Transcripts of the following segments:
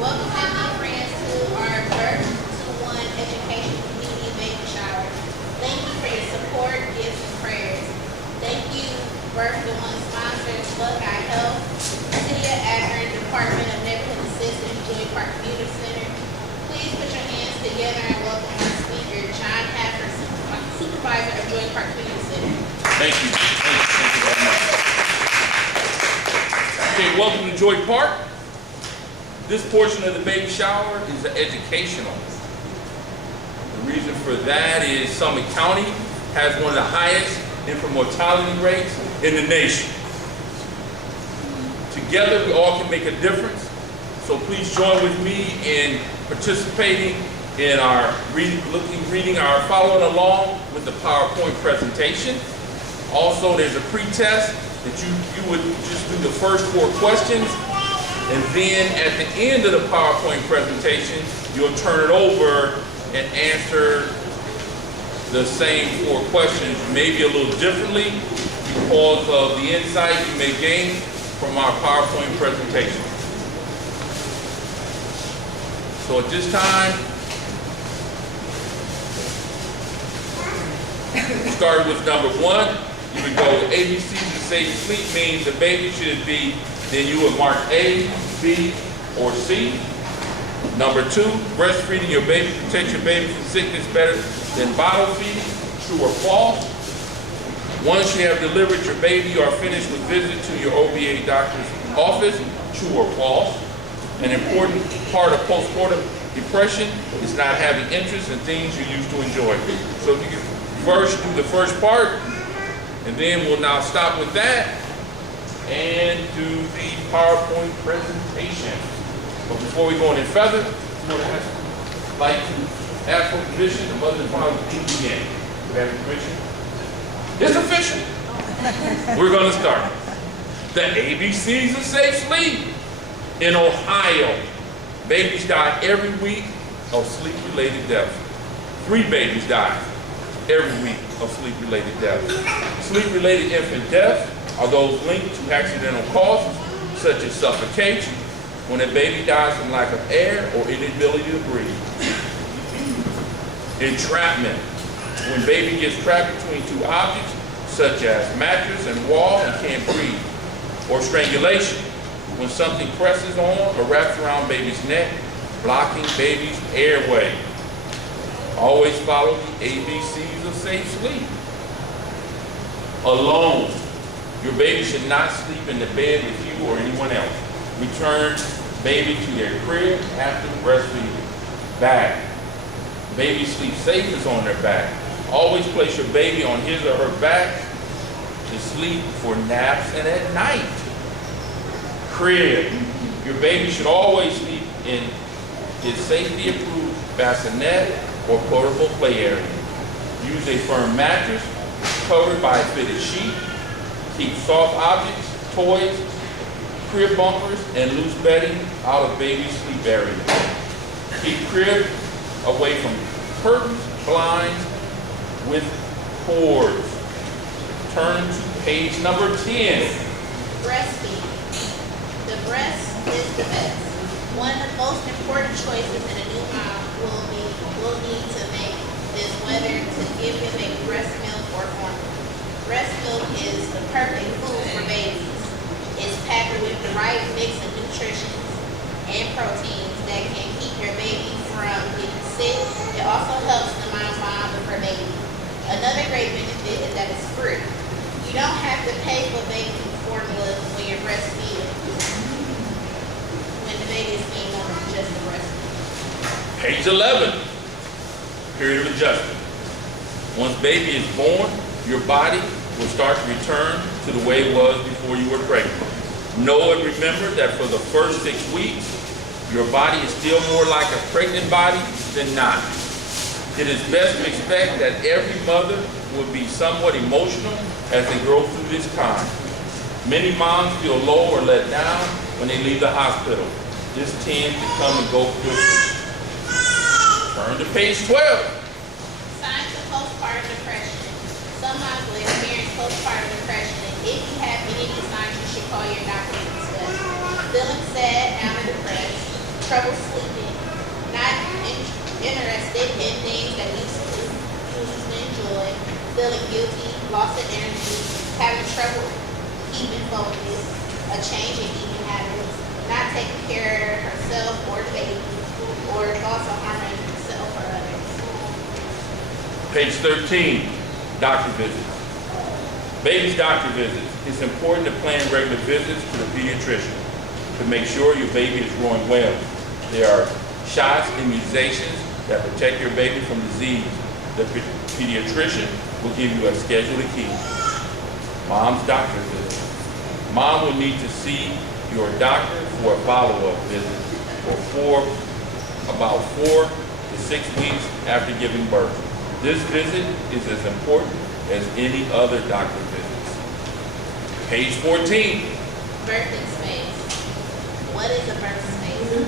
Welcome family and friends to our Birth to One Education Community Baby Shower. Thank you for your support, gifts, and prayers. Thank you, Birth to One sponsors, Buckeye Health, City of Akron, Department of Neighborhood Assistance, Joy Park Community Center. Please put your hands together and welcome our speaker, John Haffer, Supervisor of Joy Park Community Center. Thank you. Thank you very much. Okay, welcome to Joy Park. This portion of the baby shower is educational. The reason for that is Summit County has one of the highest infant mortality rates in the nation. Together, we all can make a difference. So please join with me in participating in our reading our following along with the PowerPoint presentation. Also, there's a pre-test that you would just do the first 4 questions, and then at the end of the PowerPoint presentation, you'll turn it over and answer the same 4 questions, maybe a little differently because of the insight you may gain from our PowerPoint presentation. So at this time, start with number 1. You would go ABCs to safe sleep means the baby should be, then you would mark A, B, or C. Number 2, breastfeeding your baby protects your baby from sickness better than bottle feeding. True or false? Once you have delivered your baby, you are finished with visit to your OBA doctor's office. True or false? An important part of postpartum depression is not having interest in things you used to enjoy. So if you can first do the first part, and then we'll now stop with that and do the PowerPoint presentation. But before we go any further, I'd like to ask for permission. The mother and father will begin. Do you have permission? It's official. We're going to start. The ABCs of safe sleep. In Ohio, babies die every week of sleep-related death. 3 babies die every week of sleep-related death. Sleep-related infant deaths are those linked to accidental causes, such as suffocation, when a baby dies from lack of air or inability to breathe. Entrapment, when baby gets trapped between 2 objects, such as mattress and wall and can't breathe. Or strangulation, when something presses on or wraps around baby's neck, blocking baby's airway. Always follow the ABCs of safe sleep. Alone. Your baby should not sleep in the bed with you or anyone else. Return baby to their crib after breastfeeding. Back. Baby sleep safest on their back. Always place your baby on his or her back to sleep for naps and at night. Crib. Your baby should always sleep in his safety-approved bassinet or portable play area. Use a firm mattress covered by a fitted sheet. Keep soft objects, toys, crib bumpers, and loose bedding out of baby's sleep area. Keep crib away from curtains, blinds with cords. Turn to page number 10. Breastfeeding. The breast is the best. One of the most important choices that a new mom will need to make is whether to give your baby breast milk or formula. Breast milk is the perfect food for babies. It's packed with the right mix of nutrition and proteins that can keep your baby from getting sick. It also helps the mom bond with her baby. Another great benefit is that it's free. You don't have to pay for baby formula when you're breastfeeding. When the baby is being on just the breast. Page 11. Period of adjustment. Once baby is born, your body will start to return to the way it was before you were pregnant. Know and remember that for the first 6 weeks, your body is still more like a pregnant body than not. It is best to expect that every mother will be somewhat emotional as they grow through this time. Many moms feel low or let down when they leave the hospital. This tends to come and go quickly. Turn to page 12. Signs of postpartum depression. Some moms will experience postpartum depression, and if you have any of these signs, you should call your doctor to discuss. Feeling sad, down, and depressed. trouble sleeping, not interested in things that you used to enjoy, feeling guilty, loss of energy, having trouble keeping focus, a change in eating habits, not taking care of herself or the baby, or thoughts of harming herself or others. Page 13, doctor visits. Baby's doctor visits. It's important to plan regular visits to the pediatrician to make sure your baby is growing well. There are shots, immunizations that protect your baby from disease. The pediatrician will give you a schedule of keys. Mom's doctor visit. Mom will need to see your doctor for a follow-up visit for about 4 to 6 weeks after giving birth. This visit is as important as any other doctor visits. Page 14. Birthing space. What is a birth space?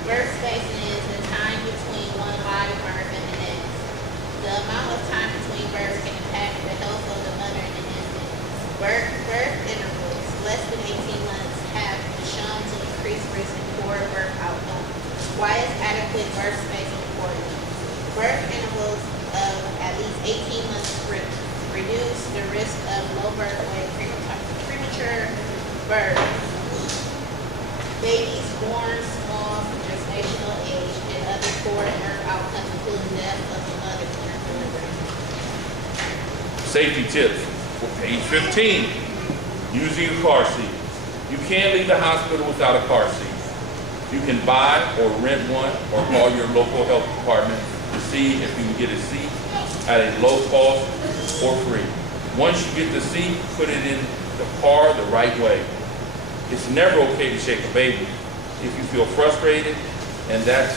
Birth space is the time between one live birth and the next. The amount of time between births can impact the health of the mother and the infant. Birth intervals less than 18 months have been shown to increase risk of poor birth outcome. Why is adequate birth space important? Birth intervals of at least 18 months reduce the risk of low birth weight, premature birth, babies born small from gestational age, and other poor birth outcomes, including death of the mother during delivery. Safety tips for page 15. Using a car seat. You can't leave the hospital without a car seat. You can buy or rent one or call your local health department to see if you can get a seat at a low cost or free. Once you get the seat, put it in the car the right way. It's never okay to shake a baby. If you feel frustrated and that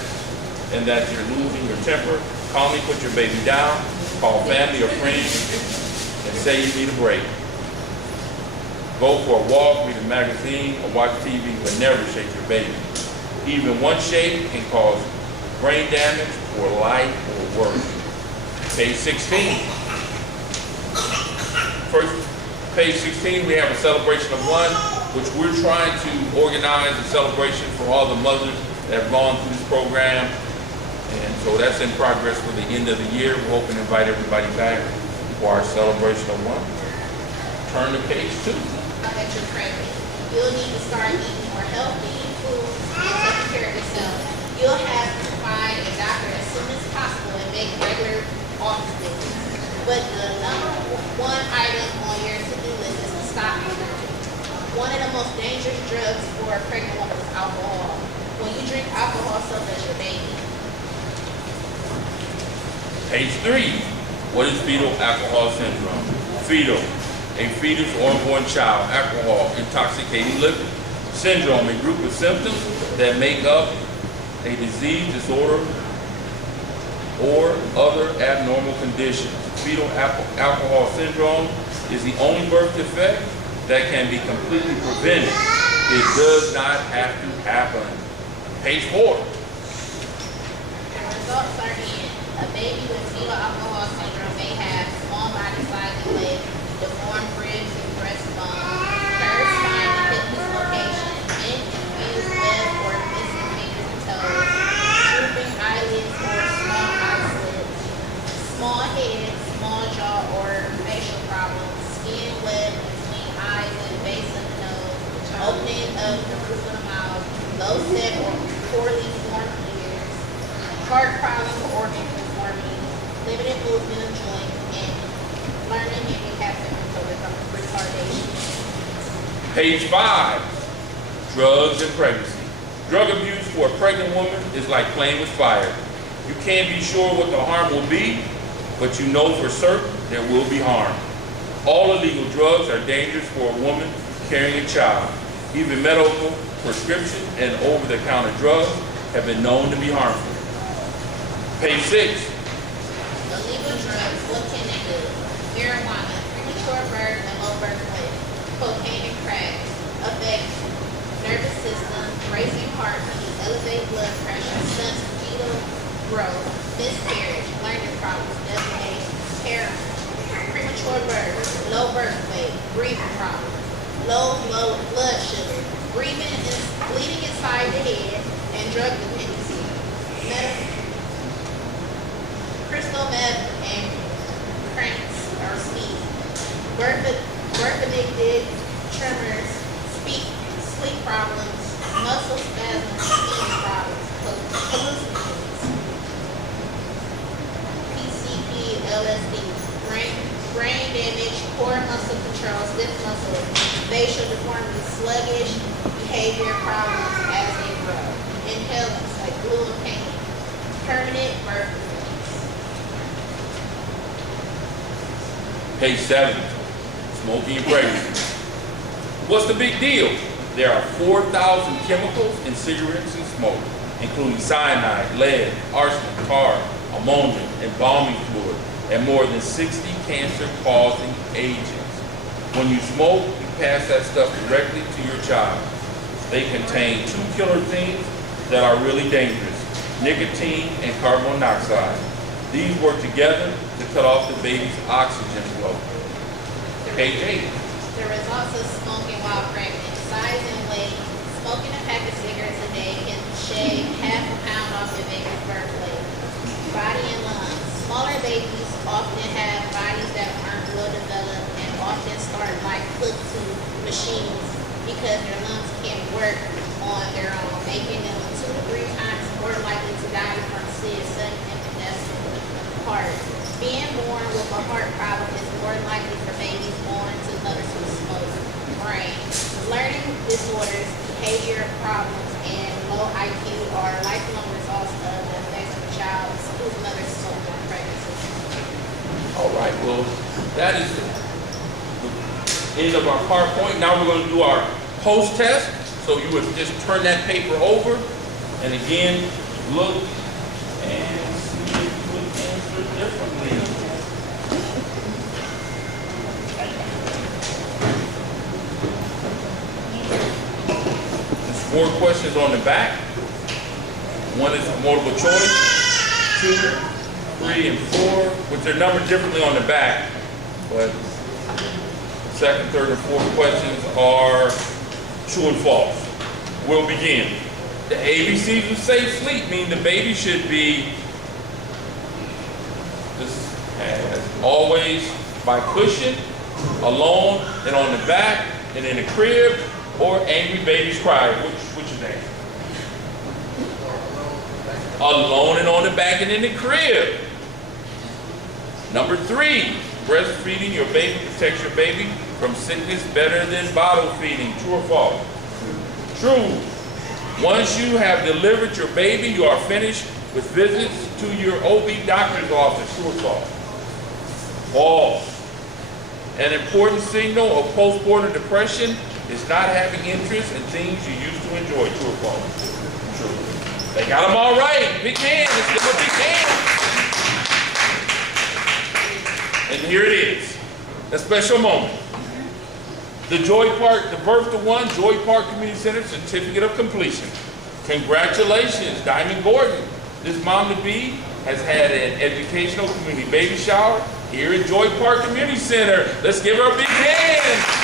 you're losing your temper, calmly put your baby down, call family or friends, and say you need a break. Go for a walk, read a magazine, or watch TV, but never shake your baby. Even one shake can cause brain damage or life or worse. Page 16. First, page 16, we have a celebration of one, which we're trying to organize a celebration for all the mothers that have gone through this program. And so that's in progress for the end of the year. We're hoping to invite everybody back for our celebration of one. Turn to page 2. That you're pregnant. You'll need to start eating more healthy foods and taking care of yourself. You'll have to find a doctor as soon as possible and make regular office visits. But the number one item on your to-do list is to stop drinking. One of the most dangerous drugs for a pregnant woman is alcohol. When you drink alcohol, so does your baby. Page 3. What is fetal alcohol syndrome? Fetal, a fetus or unborn child, alcohol, intoxicating liquor. Syndrome, a group of symptoms that make up a disease, disorder, or other abnormal conditions. Fetal alcohol syndrome is the only birth defect that can be completely prevented. It does not have to happen. Page 4. The results are in. A baby with fetal alcohol syndrome may have small body size and legs, deformed ribs and breastbone, curved spine and hip dislocation, infused web or missing fingers and toes, drooping eyelids or small eye slits, small head, small jaw or facial problems, skin web between eyes and the base of the nose, opening of the roof of the mouth, low set or poorly formed ears, heart problems or organ deformity, limited movement of joints, and learning handicaps and retardation. Page 5. Drugs and pregnancy. Drug abuse for a pregnant woman is like playing with fire. You can't be sure what the harm will be, but you know for certain there will be harm. All illegal drugs are dangerous for a woman carrying a child. Even medical, prescription, and over-the-counter drugs have been known to be harmful. Page 6. Illegal drugs, what can they do? Marijuana, premature birth and low birth weight, cocaine and crack, affect nervous system, racing heartbeat, elevate blood pressure, stunts fetal growth, miscarriage, learning problems, defecation, heroin, premature birth, low birth weight, breathing problems, low blood sugar, bleeding inside the head, and drug dependency. Crystal meth and cranks or speed. Birth addicted, tremors, sleep problems, muscle spasms, eating problems, hallucinations. PCP, LSD, brain damage, poor muscle control, stiff muscles, facial deformity, sluggish behavior problems as they grow. Inhalants like glue and pain, permanent birth defects. Page 7, smoking and pregnancy. What's the big deal? There are 4,000 chemicals in cigarettes and smoke, including cyanide, lead, arsenic, tar, ammonia, embalming fluid, and more than 60 cancer-causing agents. When you smoke, you pass that stuff directly to your child. They contain 2 killer things that are really dangerous: nicotine and carbon monoxide. These work together to cut off the baby's oxygen flow. Page 8. The results of smoking while pregnant. Size and weight. Smoking a pack of cigarettes a day can shave half a pound off your baby's birth weight. Body and lungs. Smaller babies often have bodies that aren't well developed and often start like cooked to machines because their lungs can't work on their own, making them 2 to 3 times more likely to die from sudden infant deaths in the heart. Being born with a heart problem is more likely for babies born to mothers who smoke. Brain. Learning disorders, behavior problems, and low IQ are lifelong results of the effects of a child whose mother smoked during pregnancy. All right, well, that is the end of our PowerPoint. Now we're going to do our post-test. So you would just turn that paper over, and again, look and see if you would answer differently. There's 4 questions on the back. 1 is multiple choice, 2, 3, and 4, which are numbered differently on the back, but second, third, and fourth questions are true and false. We'll begin. The ABCs of safe sleep mean the baby should be, this as always, by cushion, alone, and on the back, and in the crib, or angry babies cry. Which is that? Alone and on the back and in the crib. Number 3, breastfeeding your baby protects your baby from sickness better than bottle feeding. True or false? True. Once you have delivered your baby, you are finished with visits to your OB doctor's office. True or false? False. An important signal of postpartum depression is not having interest in things you used to enjoy. True or false? True. They got them all right. Big hand. Let's give them a big hand. And here it is. A special moment. The Birth to One Joy Park Community Center Certificate of Completion. Congratulations, Diamond Gordon. This mom-to-be has had an educational community baby shower here at Joy Park Community Center. Let's give her a big hand.